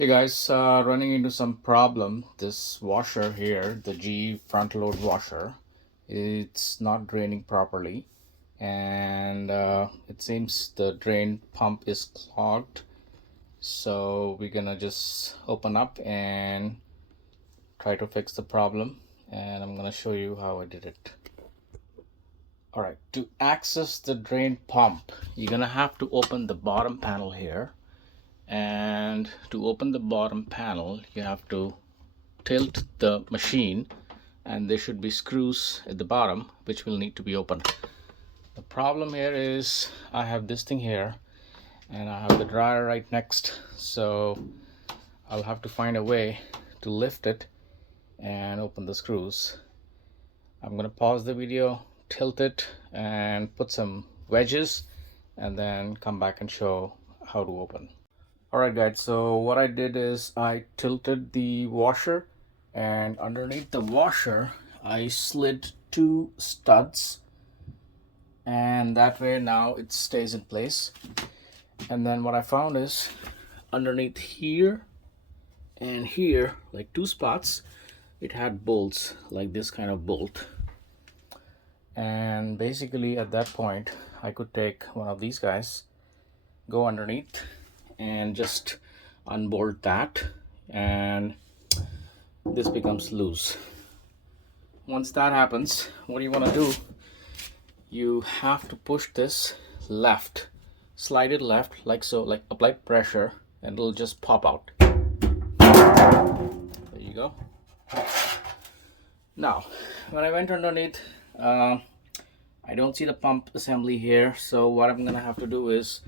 Hey guys, running into some problem. This washer here, the G front load washer, it's not draining properly, and it seems the drain pump is clogged. So we're gonna just open up and try to fix the problem, and I'm gonna show you how I did it. All right, to access the drain pump, you're gonna have to open the bottom panel here. And to open the bottom panel, you have to tilt the machine, and there should be screws at the bottom which will need to be opened. The problem here is I have this thing here and I have the dryer right next, so I'll have to find a way to lift it and open the screws. I'm gonna pause the video, tilt it, and put some wedges, and then come back and show how to open. Alright guys, so what I did is I tilted the washer, and underneath the washer I slid two studs, and that way now it stays in place. And then what I found is underneath here and here, like two spots, it had bolts, like this kind of bolt. And basically at that point I could take one of these guys, go underneath, and just unbolt that, and this becomes loose. Once that happens, what you want to do, you have to push this left, slide it left like so, like apply pressure, and it'll just pop out. There you go. Now when I went underneath, I don't see the pump assembly here, so what I'm gonna have to do is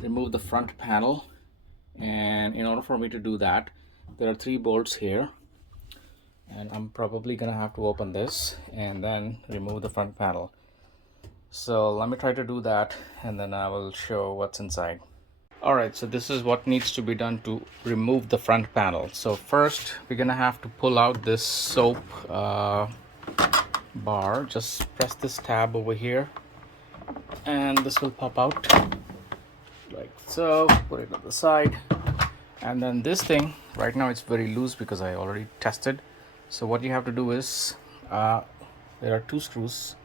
remove the front panel. And in order for me to do that, there are three bolts here, and I'm probably gonna have to open this and then remove the front panel. So let me try to do that, and then I will show what's inside. Alright, so this is what needs to be done to remove the front panel. So first we're gonna have to pull out this soap bar. Just press this tab over here and this will pop out like so. Put it on the side, and then this thing right now it's very loose because I already tested. So what you have to do is there are two screws.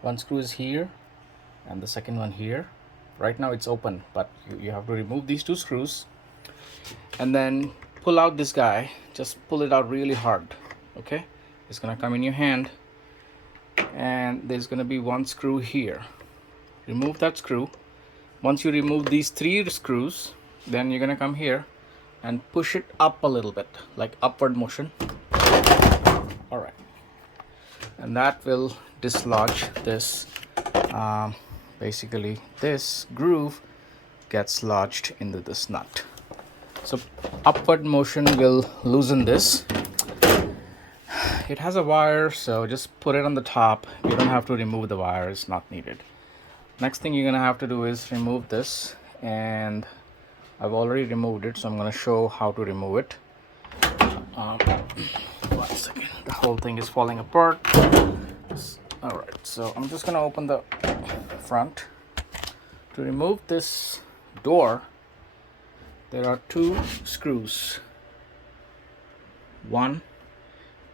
One screw is here and the second one here. Right now it's open, but you have to remove these two screws and then pull out this guy. Just pull it out really hard. Okay, it's gonna come in your hand, and there's gonna be one screw here. Remove that screw. Once you remove these three screws, then you're gonna come here and push it up a little bit, like upward motion. All right, and that will dislodge this. Basically this groove gets lodged into this nut. So upward motion will loosen this. It has a wire, so just put it on the top. You don't have to remove the wire, it's not needed. Next thing you're gonna have to do is remove this, and I've already removed it, so I'm gonna show how to remove it. 1 second, the whole thing is falling apart. All right, so I'm just gonna open the front. To remove this door, there are two screws, 1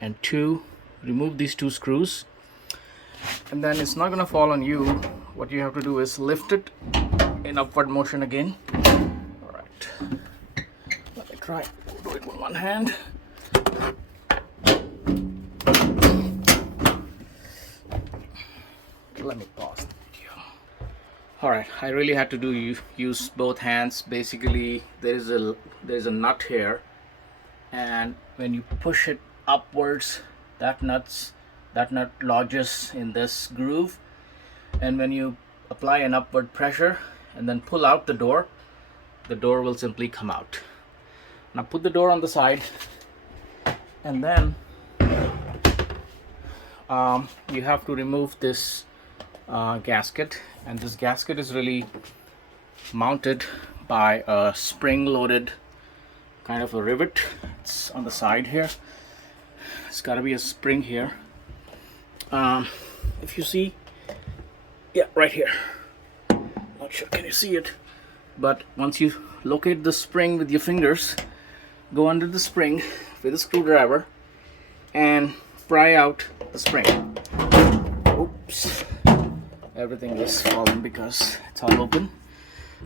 and 2. Remove these two screws, and then it's not gonna fall on you. What you have to do is lift it in upward motion again. All right, let me try do it with one hand. Let me pause the video. All right, I really had to use both hands. Basically there's a nut here, and when you push it upwards, that nut lodges in this groove, and when you apply an upward pressure and then pull out the door will simply come out. Now put the door on the side, and then you have to remove this gasket, and this gasket is really mounted by a spring loaded kind of a rivet. It's on the side here. It's got to be a spring here. If you see, yeah, right here, not sure can you see it, but once you locate the spring with your fingers, go under the spring with a screwdriver and pry out the spring. Oops, everything is falling because it's all open.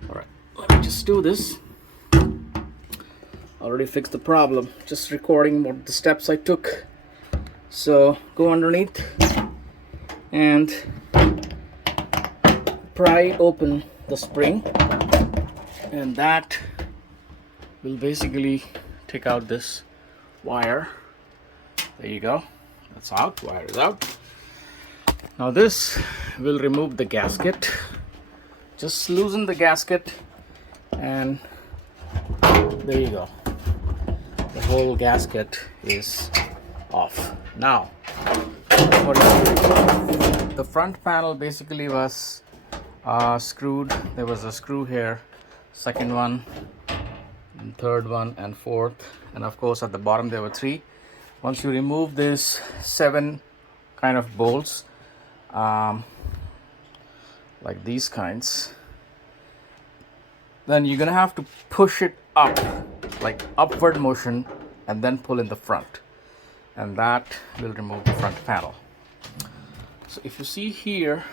All right, let me just do this. Already fixed the problem, just recording what the steps I took. So go underneath and pry open the spring, and that will basically take out this wire. There you go, that's out, wire is out. Now this will remove the gasket. Just loosen the gasket and there you go. The whole gasket is off. Now, the front panel basically was screwed. There was a screw here, second one, third one, and fourth, and of course at the bottom there were 3. Once you remove this 7 kind of bolts, like these kinds, then you're gonna have to push it up, like upward motion, and then pull in the front, and that will remove the front panel. So if you see here,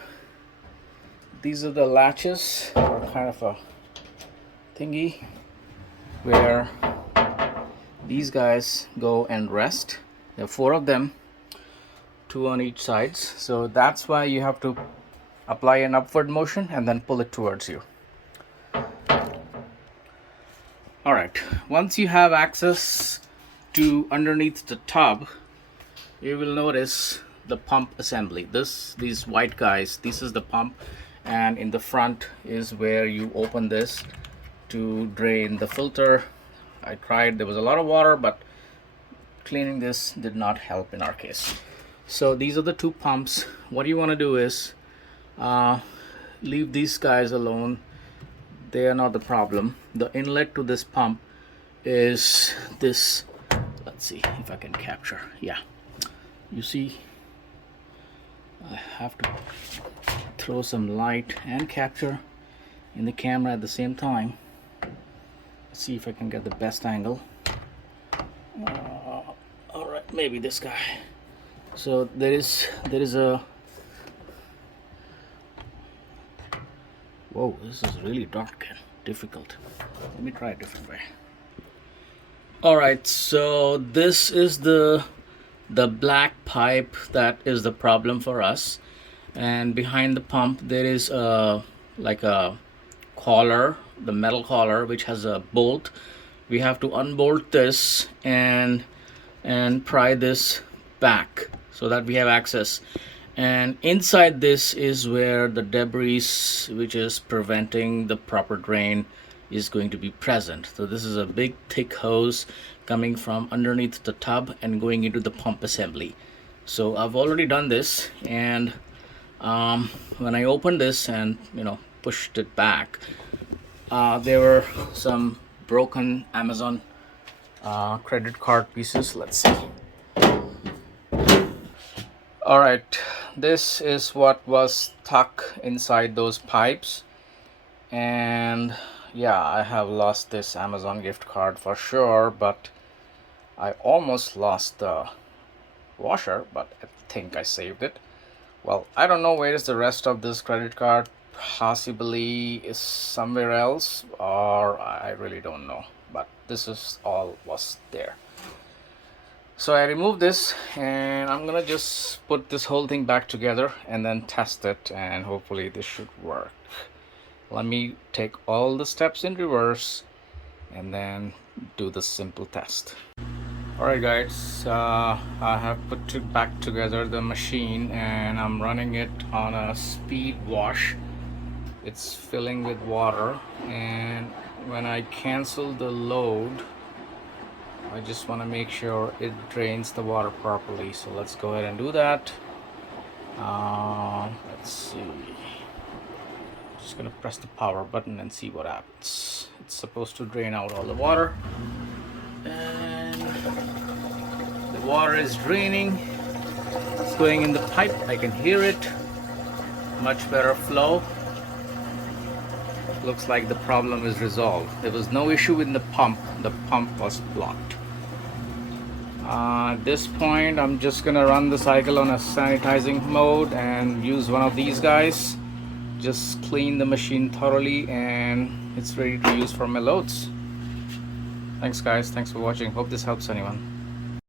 these are the latches, or kind of a thingy where these guys go and rest. There are 4 of them, 2 on each side. So that's why you have to apply an upward motion and then pull it towards you. All right, once you have access to underneath the tub, you will notice the pump assembly. These white guys, this is the pump, and in the front is where you open this to drain the filter. I tried, there was a lot of water, but cleaning this did not help in our case. So these are the 2 pumps. What you want to do is leave these guys alone. They are not the problem. The inlet to this pump is this. Let's see if I can capture. Yeah, you see, I have to throw some light and capture in the camera at the same time. Let's see if I can get the best angle. All right, maybe this guy. So there is a, whoa, this is really dark and difficult. Let me try a different way. All right, so this is the black pipe that is the problem for us, and behind the pump there is like a collar, the metal collar, which has a bolt. We have to unbolt this and pry this back so that we have access. And inside this is where the debris, which is preventing the proper drain, is going to be present. So this is a big thick hose coming from underneath the tub and going into the pump assembly. So I've already done this, and when I opened this and pushed it back, there were some broken Amazon credit card pieces. Let's see. All right, this is what was stuck inside those pipes, and yeah, I have lost this Amazon gift card for sure, but I almost lost the washer, but I think I saved it. Well, I don't know where is the rest of this credit card. Possibly is somewhere else, or I really don't know, but this is all was there. So I removed this, and I'm gonna just put this whole thing back together and then test it, and hopefully this should work. Let me take all the steps in reverse and then do the simple test. Alright guys, I have put it back together, the machine, and I'm running it on a speed wash. It's filling with water, and when I cancel the load, I just want to make sure it drains the water properly. So let's go ahead and do that. Let's see. Just gonna press the power button and see what happens. It's supposed to drain out all the water, and the water is draining. It's going in the pipe. I can hear it. Much better flow. looks like the problem is resolved. There was no issue with the pump was blocked. At this point, I'm just gonna run the cycle on a sanitizing mode and use one of these guys. Just clean the machine thoroughly and it's ready to use for my loads. Thanks guys, thanks for watching. Hope this helps anyone.